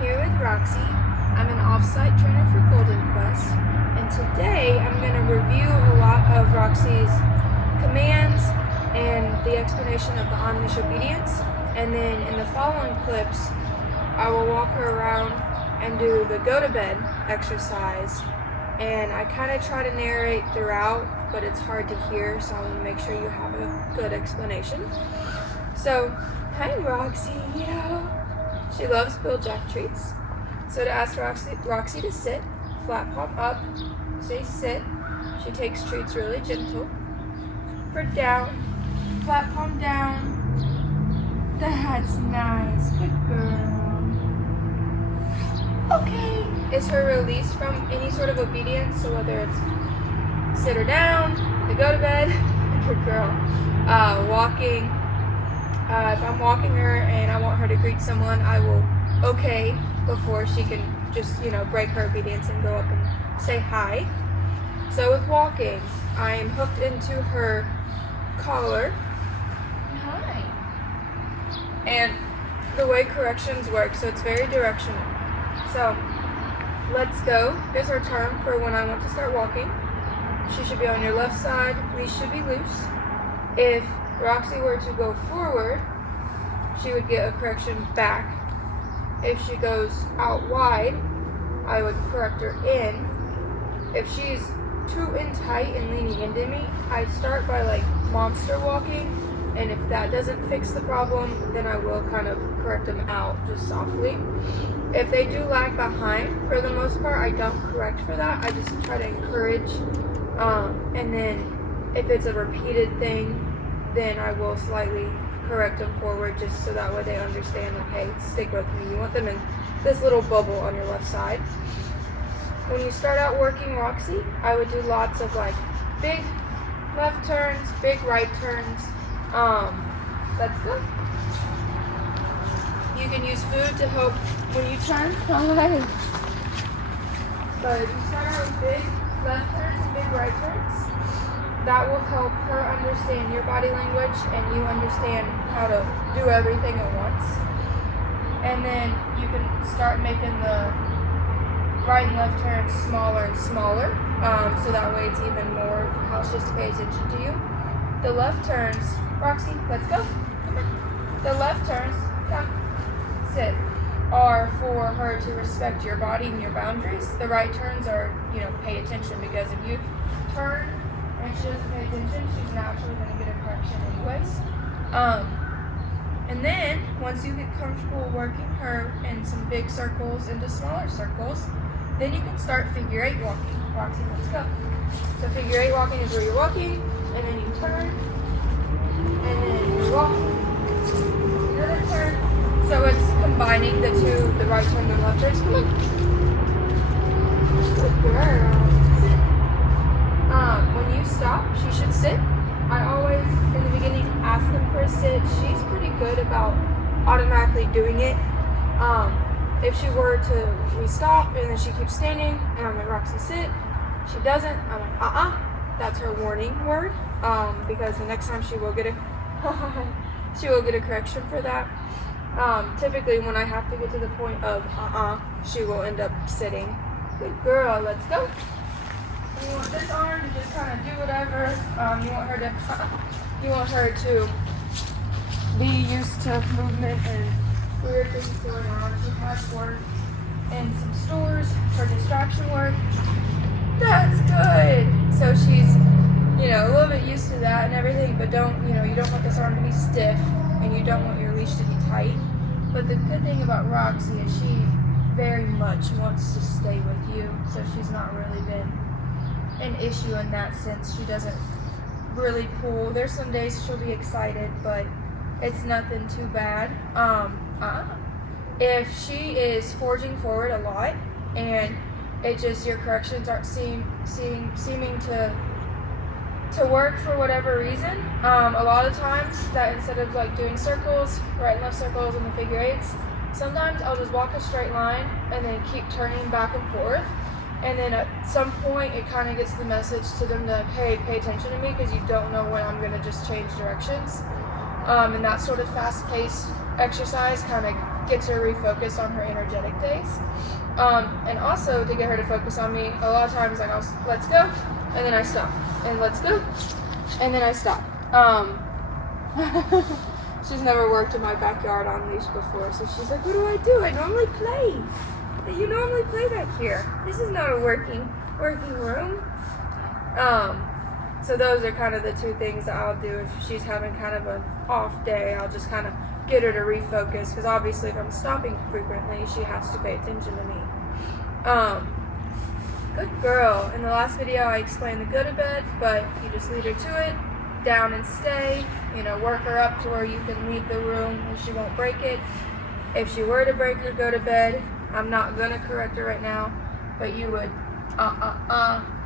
here with Roxy. I'm an off-site trainer for Golden Quest, and today I'm going to review a lot of Roxy's commands and the explanation of the unleash obedience, and then in the following clips I will walk her around and do the go to bed exercise, and I kind of try to narrate throughout, but it's hard to hear, so I want to make sure you have a good explanation. So, hi Roxy, she loves Bill Jack treats. So to ask Roxy to sit, flat palm up, say sit. She takes treats really gentle. For down, flat palm down. That's nice, good girl. Okay, is her release from any sort of obedience, so whether it's sit her down, the go to bed, good girl, walking. If I'm walking her and I want her to greet someone, I will okay before she can just, break her obedience and go up and say hi. So with walking, I am hooked into her collar. Hi. And the way corrections work, so it's very directional. So let's go is her term for when I want to start walking. She should be on your left side. Leash should be loose. If Roxy were to go forward, she would get a correction back. If she goes out wide, I would correct her in. If she's too in tight and leaning into me, I start by monster walking, and if that doesn't fix the problem, then I will kind of correct them out just softly. If they do lag behind, for the most part, I don't correct for that. I just try to encourage, and then if it's a repeated thing, then I will slightly correct them forward just so that way they understand, okay, stick with me. You want them in this little bubble on your left side. When you start out working Roxy, I would do lots of big left turns, big right turns. That's good. You can use food to help when you turn. But if you start out with big left turns and big right turns, that will help her understand your body language and you understand how to do everything at once. And then you can start making the right and left turns smaller and smaller, so that way it's even more how she has to pay attention to you. The left turns, Roxy, let's go. Come on. The left turns, down, sit, are for her to respect your body and your boundaries. The right turns are, pay attention, because if you turn and she doesn't pay attention, she's naturally going to get a correction anyways. And then, once you get comfortable working her in some big circles into smaller circles, then you can start figure 8 walking. Roxy, let's go. So figure 8 walking is where you're walking, and then you turn, and then you walk, another turn. So it's combining the two, the right turn and the left turns. Come on. Good girl. When you stop, she should sit. I always, in the beginning, ask them for a sit. She's pretty good about automatically doing it. If she were to, we stop, and then she keeps standing, and I'm like, Roxy, sit. She doesn't. I'm like, That's her warning word, because the next time she will get a correction for that. Typically, when I have to get to the point of she will end up sitting. Good girl. Let's go. You want this arm to just kind of do whatever. You want her to be used to movement and weird things going on. She has work in some stores for distraction work. That's good. So she's, a little bit used to that and everything, but you don't want this arm to be stiff, and you don't want your leash to be tight. But the good thing about Roxy is she very much wants to stay with you, so she's not really been an issue in that sense. She doesn't really pull. There's some days she'll be excited, but it's nothing too bad. If she is forging forward a lot and it just, your corrections aren't seeming to work for whatever reason, a lot of times that instead of doing circles, right and left circles and the figure 8s, sometimes I'll just walk a straight line and then keep turning back and forth. And then at some point, it kind of gets the message to them that, hey, pay attention to me, because you don't know when I'm going to just change directions. And that sort of fast-paced exercise kind of gets her refocused on her energetic days. And also to get her to focus on me, a lot of times I go, let's go, and then I stop, and let's go, and then I stop. She's never worked in my backyard on leash before, so she's like, what do? I normally play. You normally play back here. This is not a working room. So those are kind of the two things that I'll do if she's having kind of an off day. I'll just kind of get her to refocus, because obviously if I'm stopping frequently, she has to pay attention to me. Good girl. In the last video, I explained the go to bed, but you just lead her to it, down and stay, work her up to where you can leave the room and she won't break it. If she were to break her go to bed, I'm not going to correct her right now, but you would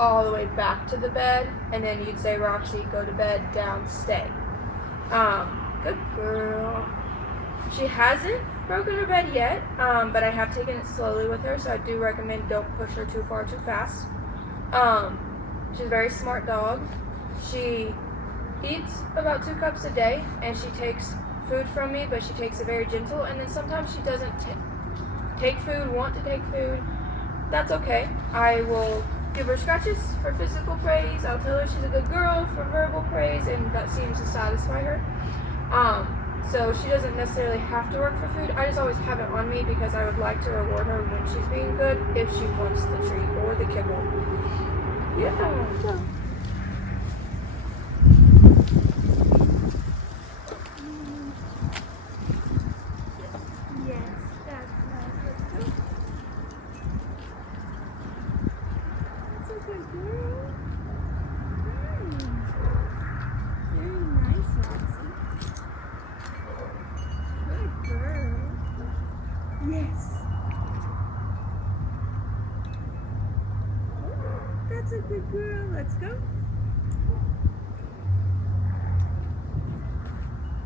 all the way back to the bed, and then you'd say, Roxy, go to bed, down, stay. Good girl. She hasn't broken her bed yet, but I have taken it slowly with her, so I do recommend don't push her too far too fast. She's a very smart dog. She eats about 2 cups a day, and she takes food from me, but she takes it very gentle, and then sometimes she doesn't want to take food. That's okay. I will give her scratches for physical praise. I'll tell her she's a good girl for verbal praise, and that seems to satisfy her. So she doesn't necessarily have to work for food. I just always have it on me because I would like to reward her when she's being good if she wants the treat or the kibble. Yeah. Yes, that's nice. Let's go. That's a good girl. Very nice, Roxy. Good girl. Yes. That's a good girl. Let's go.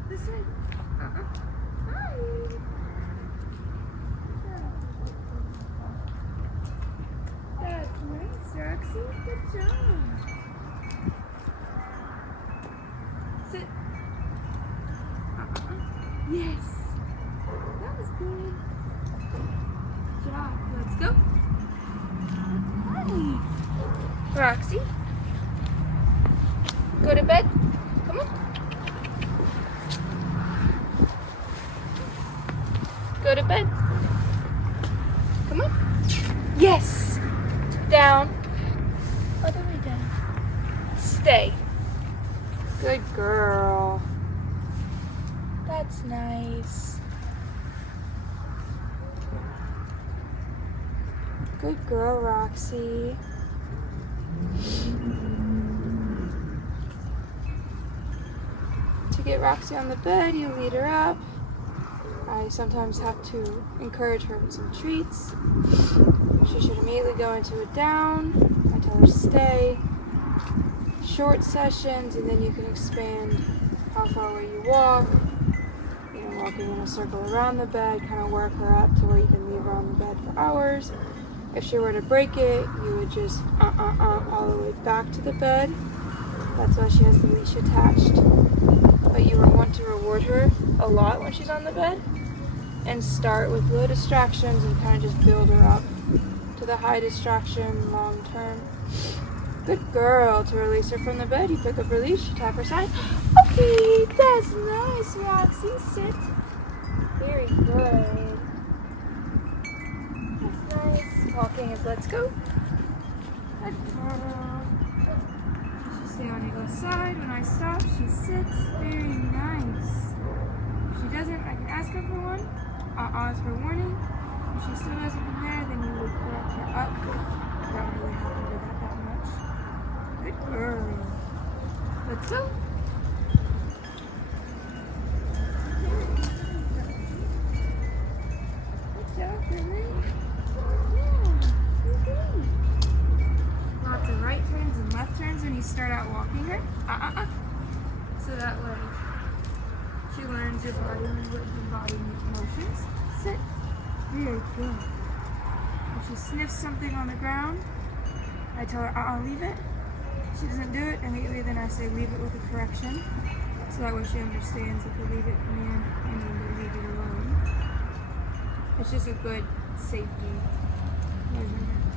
This way. Hi. That's nice, Roxy. Good job. Sit. Yes. That was good. Good job. Let's go. Hi. Roxy. Go to bed. Come on. Go to bed. Come on. Yes. Down. Other way down. Stay. Good girl. That's nice. Good girl, Roxy. To get Roxy on the bed, you lead her up. I sometimes have to encourage her with some treats. She should immediately go into a down. I tell her stay. Short sessions, and then you can expand how far away you walk. Walking in a circle around the bed, kind of work her up to where you can leave her on the bed for hours. If she were to break it, you would just all the way back to the bed. That's why she has the leash attached. But you will want to reward her a lot when she's on the bed, and start with low distractions and kind of just build her up to the high distraction long term. Good girl. To release her from the bed, you pick up her leash, tap her side. Okay, that's nice, Roxy. Sit. Very good. That's nice. Walking is let's go. Good girl. She'll stay on Eagle's side. When I stop, she sits. Very nice. If she doesn't, I can ask her for one. I'll ask for warning. If she still doesn't from there, then you would correct her up. I don't really have to do that much. Good girl. Let's go. Good job, Lily. Yeah, good. Lots of right turns and left turns when you start out walking her. So that way she learns your body language and body motions. Sit. Very good. If she sniffs something on the ground, I tell her, leave it. She doesn't do it immediately, then I say leave it with a correction. So that way she understands that the leave it command, I mean to leave it alone. It's just a good safety measure.